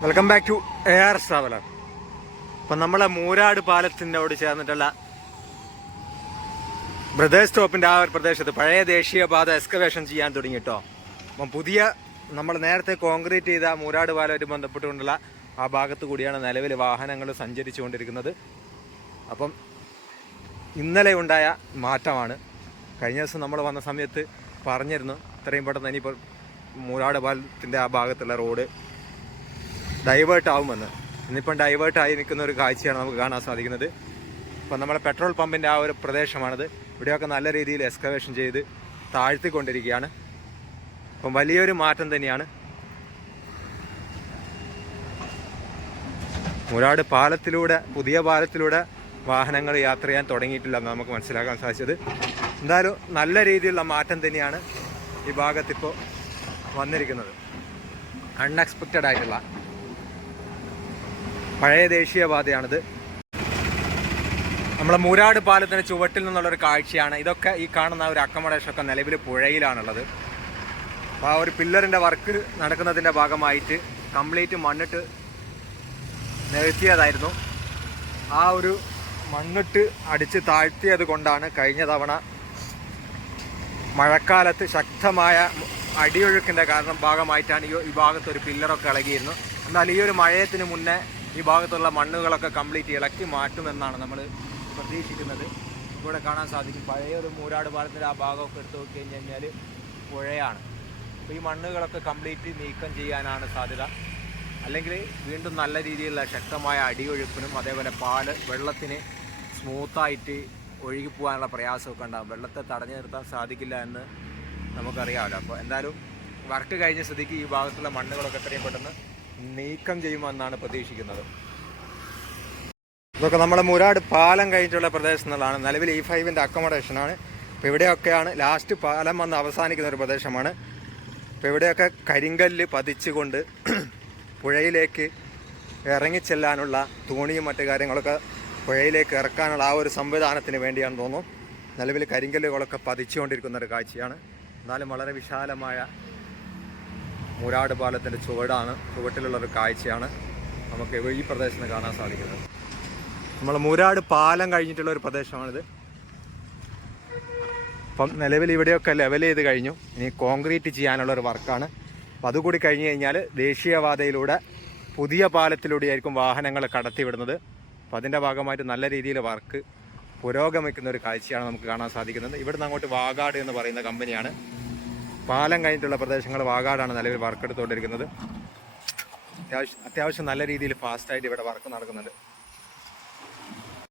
Welcome back to A R traveller അപ്പം നമ്മളെ മൂരാട് പാലത്തിനോട് ചേർന്നിട്ടുള്ള ബ്രദേഴ്സ് സ്റ്റോപ്പിന്റെ ആ ഒരു പ്രദേശത്ത് പഴയ ദേശീയപാത എക്സ്കവേഷൻ ചെയ്യാൻ തുടങ്ങി കേട്ടോ അപ്പം പുതിയ നമ്മൾ നേരത്തെ കോൺക്രീറ്റ് ചെയ്ത മൂരാട് പാലമായിട്ട് ബന്ധപ്പെട്ടുകൊണ്ടുള്ള ആ ഭാഗത്ത് കൂടിയാണ് നിലവിൽ വാഹനങ്ങൾ സഞ്ചരിച്ചു കൊണ്ടിരിക്കുന്നത് അപ്പം ഇന്നലെ ഉണ്ടായ മാറ്റമാണ്. കഴിഞ്ഞ ദിവസം നമ്മൾ വന്ന സമയത്ത് പറഞ്ഞിരുന്നു ഇത്രയും പെട്ടെന്ന് ഇനിയിപ്പോൾ മൂരാട് പാലത്തിന്റെ ആ ഭാഗത്തുള്ള റോഡ് ഡൈവേർട്ട് ആവുമെന്ന്. ഇന്നിപ്പം ഡൈവേർട്ട് ആയി നിൽക്കുന്ന ഒരു കാഴ്ചയാണ് നമുക്ക് കാണാൻ സാധിക്കുന്നത്. ഇപ്പം നമ്മുടെ പെട്രോൾ പമ്പിന്റെ ആ ഒരു പ്രദേശമാണിത്. ഇവിടെയൊക്കെ നല്ല രീതിയിൽ എക്സ്കവേഷൻ ചെയ്ത് താഴ്ത്തിക്കൊണ്ടിരിക്കുകയാണ്. അപ്പം വലിയൊരു മാറ്റം തന്നെയാണ്. മുരാട് പാലത്തിലൂടെ പുതിയ പാലത്തിലൂടെ വാഹനങ്ങൾ യാത്ര ചെയ്യാൻ തുടങ്ങിയിട്ടില്ലെന്ന് നമുക്ക് മനസ്സിലാക്കാൻ സാധിച്ചത്. എന്തായാലും നല്ല രീതിയിലുള്ള മാറ്റം തന്നെയാണ് ഈ ഭാഗത്തിപ്പോൾ വന്നിരിക്കുന്നത്. അൺഎക്സ്പെക്റ്റഡ് ആയിട്ടുള്ള പഴയ ദേശീയപാതയാണിത്. നമ്മളെ മൂരാട് പാലത്തിന് ചുവട്ടിൽ നിന്നുള്ള ഒരു കാഴ്ചയാണ്. ഇതൊക്കെ ഈ കാണുന്ന ഒരു അക്കമഡേഷൻ ഒക്കെ നിലവിൽ പുഴയിലാണുള്ളത്. അപ്പോൾ ആ ഒരു പില്ലറിന്റെ വർക്ക് നടക്കുന്നതിന്റെ ഭാഗമായിട്ട് കംപ്ലീറ്റ് മണ്ണിട്ട് നികത്തിയതായിരുന്നു ആ ഒരു മണ്ണിട്ട് അടിച്ച് താഴ്ത്തിയത് കൊണ്ടാണ് കഴിഞ്ഞ തവണ മഴക്കാലത്ത് ശക്തമായ അടിയൊഴുക്കിന്റെ കാരണം ഭാഗമായിട്ടാണ് ഈ ഈ ഭാഗത്ത് ഒരു പില്ലറൊക്കെ ഇളകിയിരുന്നു എന്നാൽ ഈ ഒരു മഴയത്തിന് മുന്നേ ഈ ഭാഗത്തുള്ള മണ്ണുകളൊക്കെ കംപ്ലീറ്റ് ഇളക്കി മാറ്റുമെന്നാണ് നമ്മൾ പ്രതീക്ഷിക്കുന്നത്. ഇവിടെ കാണാൻ സാധിക്കും. പഴയ ഒരു മൂരാട് പാലത്തിന്റെ ആ ഭാഗമൊക്കെ എടുത്ത് നോക്കി കഴിഞ്ഞ് കഴിഞ്ഞാൽ പുഴയാണ്. അപ്പോൾ ഈ മണ്ണുകളൊക്കെ കംപ്ലീറ്റ് നീക്കം ചെയ്യാനാണ് സാധ്യത. അല്ലെങ്കിൽ വീണ്ടും നല്ല രീതിയിലുള്ള ശക്തമായ അടിയൊഴുപ്പിനും അതേപോലെ പാൽ വെള്ളത്തിന് സ്മൂത്തായിട്ട് ഒഴുകി പോകാനുള്ള പ്രയാസമൊക്കെ ഉണ്ടാകും. വെള്ളത്തെ തടഞ്ഞു നിർത്താൻ സാധിക്കില്ല എന്ന് നമുക്കറിയാമല്ലോ. അപ്പോൾ എന്തായാലും വർക്ക് കഴിഞ്ഞ സ്ഥിതിക്ക് ഈ ഭാഗത്തുള്ള മണ്ണുകളൊക്കെ എത്രയും പെട്ടെന്ന് നീക്കം ചെയ്യുമെന്നാണ് പ്രതീക്ഷിക്കുന്നത്. ഇതൊക്കെ നമ്മുടെ മുരാട് പാലം കഴിഞ്ഞിട്ടുള്ള പ്രദേശങ്ങളാണ്. നിലവിൽ ഇ ഫൈവിന്റെ അക്കോമഡേഷനാണ്. ഇപ്പോൾ ഇവിടെയൊക്കെയാണ് ലാസ്റ്റ് പാലം വന്ന് അവസാനിക്കുന്ന ഒരു പ്രദേശമാണ്. ഇപ്പോൾ ഇവിടെയൊക്കെ കരിങ്കല്ല് പതിച്ചുകൊണ്ട് പുഴയിലേക്ക് ഇറങ്ങിച്ചെല്ലാനുള്ള തോണിയും മറ്റു കാര്യങ്ങളൊക്കെ പുഴയിലേക്ക് ഇറക്കാനുള്ള ആ ഒരു സംവിധാനത്തിന് വേണ്ടിയാണ് തോന്നുന്നു. നിലവിൽ കരിങ്കല്ലുകളൊക്കെ പതിച്ചുകൊണ്ടിരിക്കുന്ന ഒരു കാഴ്ചയാണ്. എന്നാലും വളരെ വിശാലമായ മൂരാട് പാലത്തിന്റെ ചുവടാണ് ചുവട്ടിലുള്ള ഒരു കാഴ്ചയാണ് നമുക്ക് ഈ പ്രദേശത്ത് കാണാൻ സാധിക്കുന്നത്. നമ്മൾ മൂരാട് പാലം കഴിഞ്ഞിട്ടുള്ള ഒരു പ്രദേശമാണിത്. അപ്പം നിലവിൽ ഇവിടെയൊക്കെ ലെവൽ ചെയ്ത് കഴിഞ്ഞു. ഇനി കോൺക്രീറ്റ് ചെയ്യാനുള്ള ഒരു വർക്കാണ്. അപ്പോൾ അതുകൂടി കഴിഞ്ഞ് കഴിഞ്ഞാൽ ദേശീയപാതയിലൂടെ പുതിയ പാലത്തിലൂടെയായിരിക്കും വാഹനങ്ങൾ കടത്തിവിടുന്നത്. അപ്പം അതിന്റെ ഭാഗമായിട്ട് നല്ല രീതിയിൽ വർക്ക് പുരോഗമിക്കുന്ന ഒരു കാഴ്ചയാണ് നമുക്ക് കാണാൻ സാധിക്കുന്നത്. ഇവിടുന്ന് അങ്ങോട്ട് വാഗാട് എന്ന് പറയുന്ന കമ്പനിയാണ്. പാലം കഴിഞ്ഞിട്ടുള്ള പ്രദേശങ്ങൾ വാഗാടാണ് നിലവിൽ വർക്ക് എടുത്തുകൊണ്ടിരിക്കുന്നത് അത്യാവശ്യം അത്യാവശ്യം നല്ല രീതിയിൽ ഫാസ്റ്റായിട്ട് ഇവിടെ വർക്ക് നടക്കുന്നുണ്ട്.